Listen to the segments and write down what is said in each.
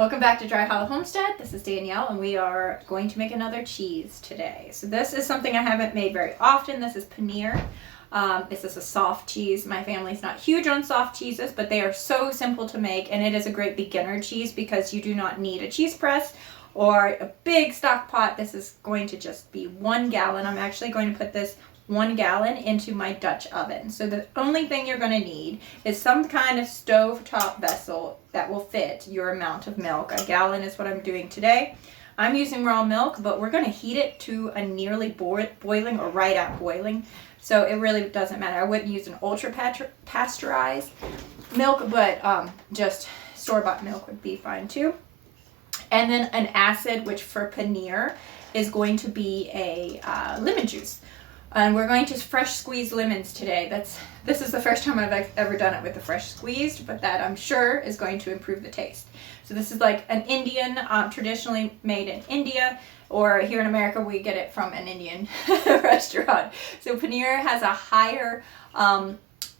Welcome back to Dry Hollow Homestead. This is Danielle and we are going to make another cheese today. So this is something I haven't made very often. This is Paneer. This is a soft cheese. My family's not huge on soft cheeses, but they are so simple to make, and it is a great beginner cheese because you do not need a cheese press or a big stock pot. This is going to just be 1 gallon. I'm actually going to put this 1 gallon into my Dutch oven. So the only thing you're going to need is some kind of stovetop vessel that will fit your amount of milk. 1 gallon is what I'm doing today. I'm using raw milk, but we're going to heat it to a nearly boiling or right at boiling. So it really doesn't matter. I wouldn't use an ultra pasteurized milk, but just store-bought milk would be fine too. And then an acid, which for paneer is going to be a lemon juice. And we're going to fresh squeeze lemons today. This is the first time I've ever done it with the fresh squeezed, but that I'm sure is going to improve the taste. So this is like an Indian, traditionally made in India, or here in America we get it from an Indian restaurant. So paneer has a higher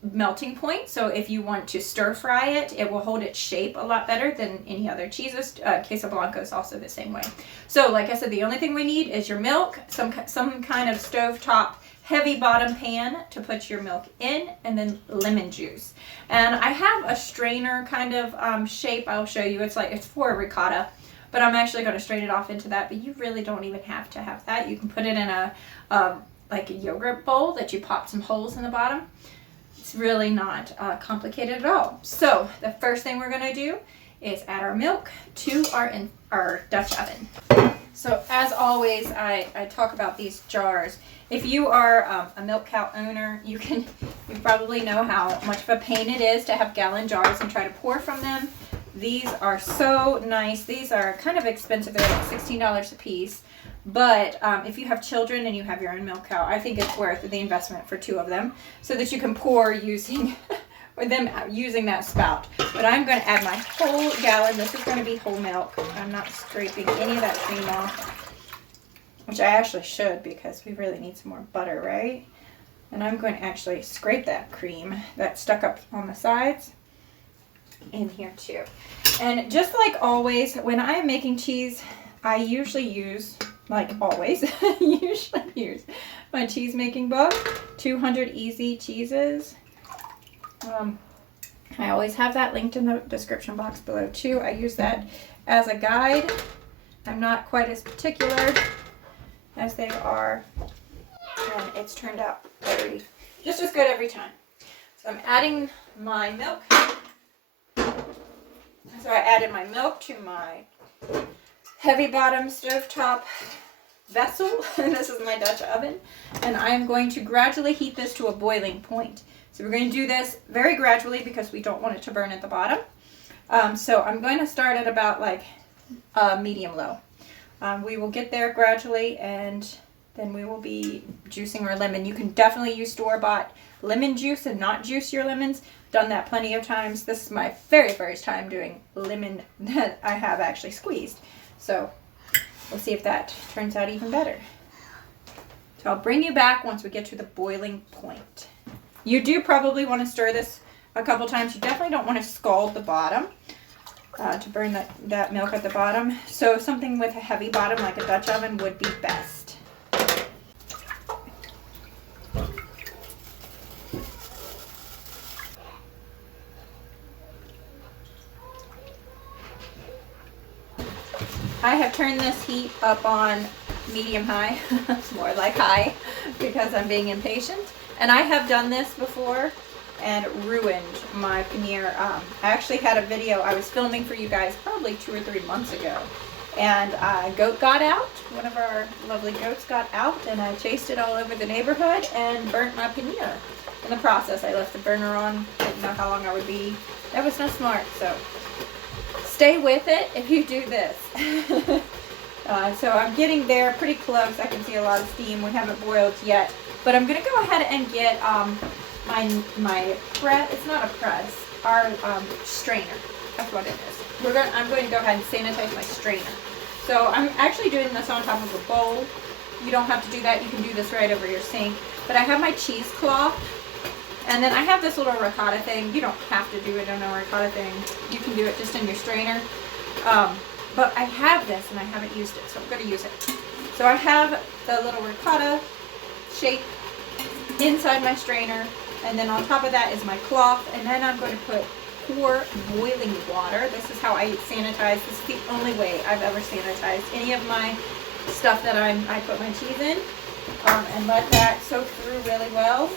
melting point, so if you want to stir fry it, it will hold its shape a lot better than any other cheeses. Queso Blanco is also the same way. So like I said, the only thing we need is your milk, some kind of stovetop heavy bottom pan to put your milk in, and then lemon juice. And I have a strainer kind of shape I'll show you. It's for a ricotta, but I'm actually going to strain it off into that, but you really don't even have to have that. You can put it in a like a yogurt bowl that you pop some holes in the bottom. It's really not complicated at all. So the first thing we're going to do is add our milk to our Dutch oven. So as always, I talk about these jars. If you are a milk cow owner, you probably know how much of a pain it is to have gallon jars and try to pour from them. These are so nice. These are kind of expensive. They're like $16 a piece. But if you have children and you have your own milk cow, I think it's worth the investment for 2 of them so that you can pour using using that spout. But I'm going to add my whole gallon. This is going to be whole milk. I'm not scraping any of that cream off, which I actually should because we really need some more butter, right? And I'm going to actually scrape that cream that's stuck up on the sides in here too. And just like always, when I am making cheese, I usually use, like always, usually use my cheese making book, 200 Easy Cheeses. I always have that linked in the description box below too. I use that as a guide. I'm not quite as particular as they are, and it's turned out just as good every time. So I'm adding my milk. So I added my milk to my heavy bottom stovetop vessel, and this is my Dutch oven, and I am going to gradually heat this to a boiling point. So we're going to do this very gradually because we don't want it to burn at the bottom. So I'm going to start at about like medium low. We will get there gradually, and then we will be juicing our lemon. You can definitely use store-bought lemon juice and not juice your lemons. Done that plenty of times. This is my very first time doing lemon that I have actually squeezed. So we'll see if that turns out even better. So I'll bring you back once we get to the boiling point. You do probably want to stir this a couple times. You definitely don't want to scald the bottom to burn that milk at the bottom. So something with a heavy bottom like a Dutch oven would be best. I have turned this heat up on medium high, more like high, because I'm being impatient. And I have done this before and ruined my paneer. I actually had a video I was filming for you guys probably 2 or 3 months ago. And a goat got out. One of our lovely goats got out, and I chased it all over the neighborhood and burnt my paneer. In the process, I left the burner on. Didn't know how long I would be. That was not smart, so stay with it if you do this. So I'm getting there pretty close. I can see a lot of steam. We haven't boiled yet. But I'm going to go ahead and get my press. It's not a press. Our strainer. That's what it is. I'm going to go ahead and sanitize my strainer. So I'm actually doing this on top of a bowl. You don't have to do that. You can do this right over your sink. But I have my cheesecloth. And then I have this little ricotta thing. You don't have to do it in a ricotta thing. You can do it just in your strainer. But I have this and I haven't used it, so I'm going to use it. So I have the little ricotta shape inside my strainer, and then on top of that is my cloth, and then I'm going to pour boiling water. This is how I sanitize. This is the only way I've ever sanitized any of my stuff that I put my cheese in, and let that soak through really well.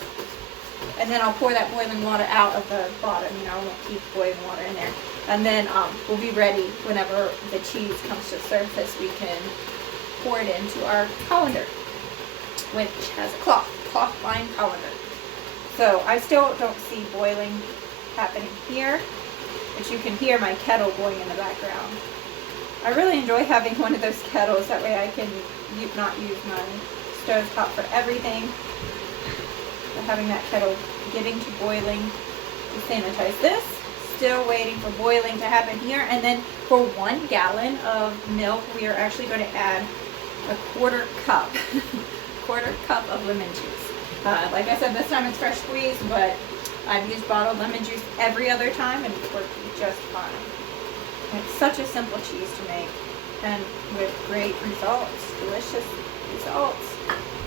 And then I'll pour that boiling water out of the bottom. You know, I won't keep boiling water in there. And then we'll be ready whenever the cheese comes to the surface. We can pour it into our colander, which has a cloth-lined colander. So I still don't see boiling happening here, but you can hear my kettle going in the background. I really enjoy having one of those kettles. That way I can not use my stove top for everything. But having that kettle getting to boiling to sanitize this. Still waiting for boiling to happen here. And then for 1 gallon of milk, we are actually going to add a quarter cup of lemon juice. Like I said, this time it's fresh squeezed, but I've used bottled lemon juice every other time and it's worked just fine. It's such a simple cheese to make, and with great results, delicious results.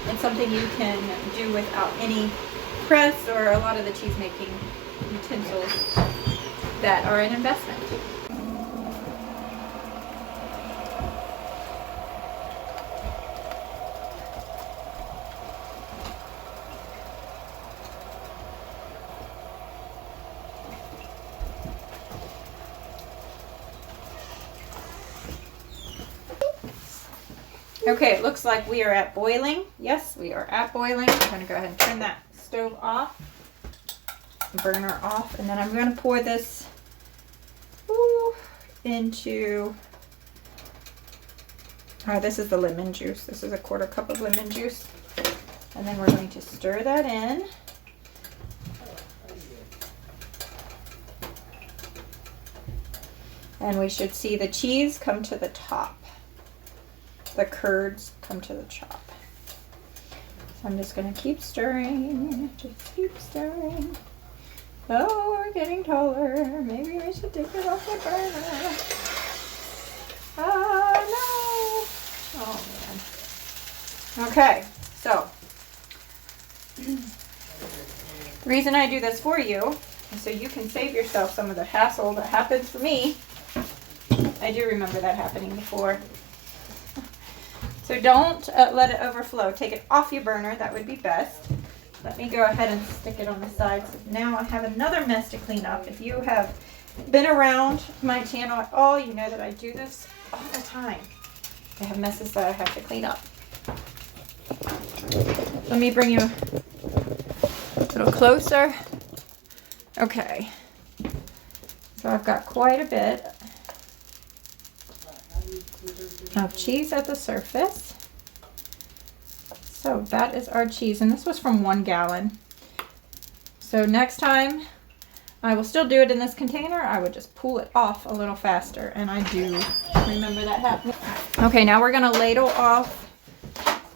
It's something you can do without any press or a lot of the cheese making utensils that are an investment. Okay, it looks like we are at boiling. Yes, we are at boiling. I'm going to go ahead and turn that stove off, burner off, and then I'm going to pour this into, this is the lemon juice. This is a quarter cup of lemon juice. And then we're going to stir that in. And we should see the cheese come to the top. The curds come to the top. So I'm just going to keep stirring. Just keep stirring. Oh, we're getting taller. Maybe we should take it off the burner. Oh, no. Oh, man. Okay, so the reason I do this for you is so you can save yourself some of the hassle that happens for me. I do remember that happening before. So don't let it overflow. Take it off your burner. That would be best. Let me go ahead and stick it on the side. So now I have another mess to clean up. If you have been around my channel at all, you know that I do this all the time. I have messes that I have to clean up. Let me bring you a little closer. Okay. So I've got quite a bit of cheese at the surface. So that is our cheese, and this was from 1 gallon. So next time I will still do it in this container. I would just pull it off a little faster, and I do remember that happening. Okay, now we're going to ladle off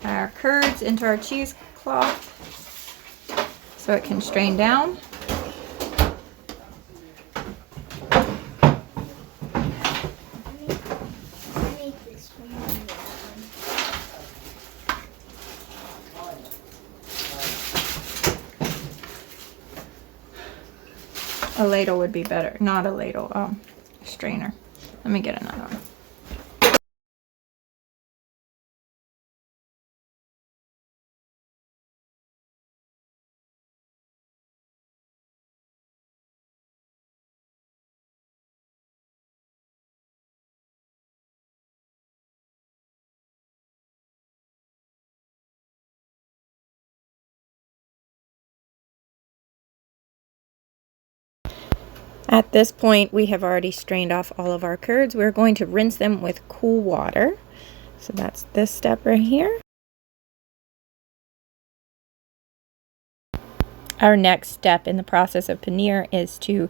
our curds into our cheesecloth so it can strain down. A ladle would be better. Not a ladle, a strainer. Let me get another one. At this point, we have already strained off all of our curds. We're going to rinse them with cool water. So that's this step right here. Our next step in the process of paneer is to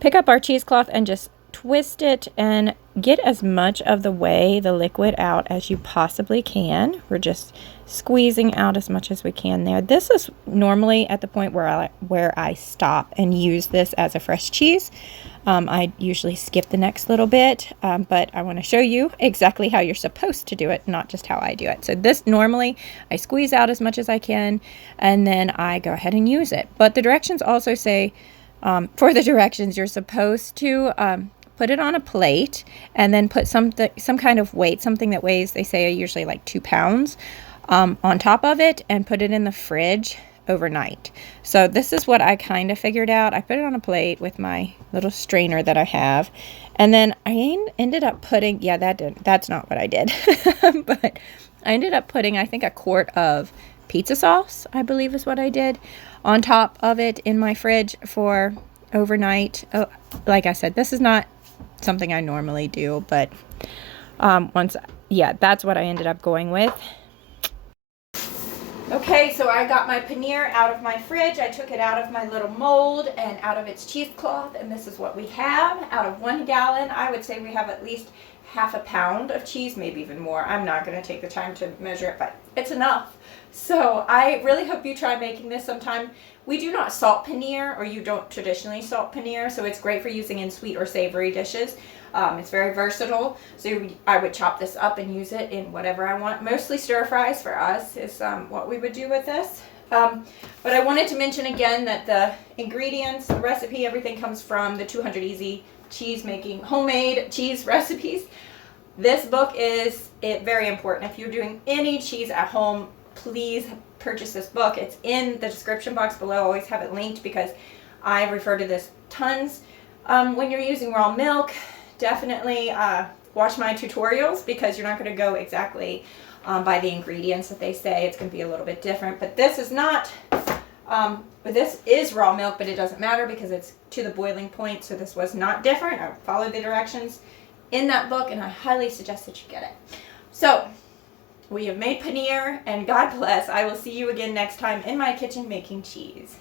pick up our cheesecloth and just twist it and get as much of the liquid out as you possibly can. We're just squeezing out as much as we can there. This is normally at the point where I stop and use this as a fresh cheese. I usually skip the next little bit, but I want to show you exactly how you're supposed to do it, not just how I do it. So this normally I squeeze out as much as I can, and then I go ahead and use it. But the directions also say, for the directions, you're supposed to put it on a plate and then put some kind of weight, something that weighs, they say usually like 2 pounds, on top of it, and put it in the fridge overnight. So this is what I kind of figured out. I put it on a plate with my little strainer that I have, and then I ended up putting, that's not what I did, but I ended up putting, I think, a quart of pizza sauce, I believe is what I did, on top of it in my fridge for overnight. Oh, like I said, this is not something I normally do, but that's what I ended up going with. Okay, so I got my paneer out of my fridge. I took it out of my little mold and out of its cheesecloth, and this is what we have. Out of 1 gallon, I would say we have at least half a pound of cheese, maybe even more. I'm not going to take the time to measure it, but it's enough. So I really hope you try making this sometime. We do not salt paneer, or you don't traditionally salt paneer, so it's great for using in sweet or savory dishes. It's very versatile, so I would chop this up and use it in whatever I want. Mostly stir fries for us is what we would do with this. But I wanted to mention again that the ingredients, the recipe, everything comes from the 200 Easy Cheesemaking Homemade Cheese Recipes. This book is very important. If you're doing any cheese at home, please purchase this book. It's in the description box below. I always have it linked because I refer to this tons. When you're using raw milk, definitely watch my tutorials, because you're not going to go exactly by the ingredients that they say. It's going to be a little bit different, but this is not, this is raw milk, but it doesn't matter because it's to the boiling point, so this was not different. I followed the directions in that book, and I highly suggest that you get it. So we have made paneer, and God bless. I will see you again next time in my kitchen making cheese.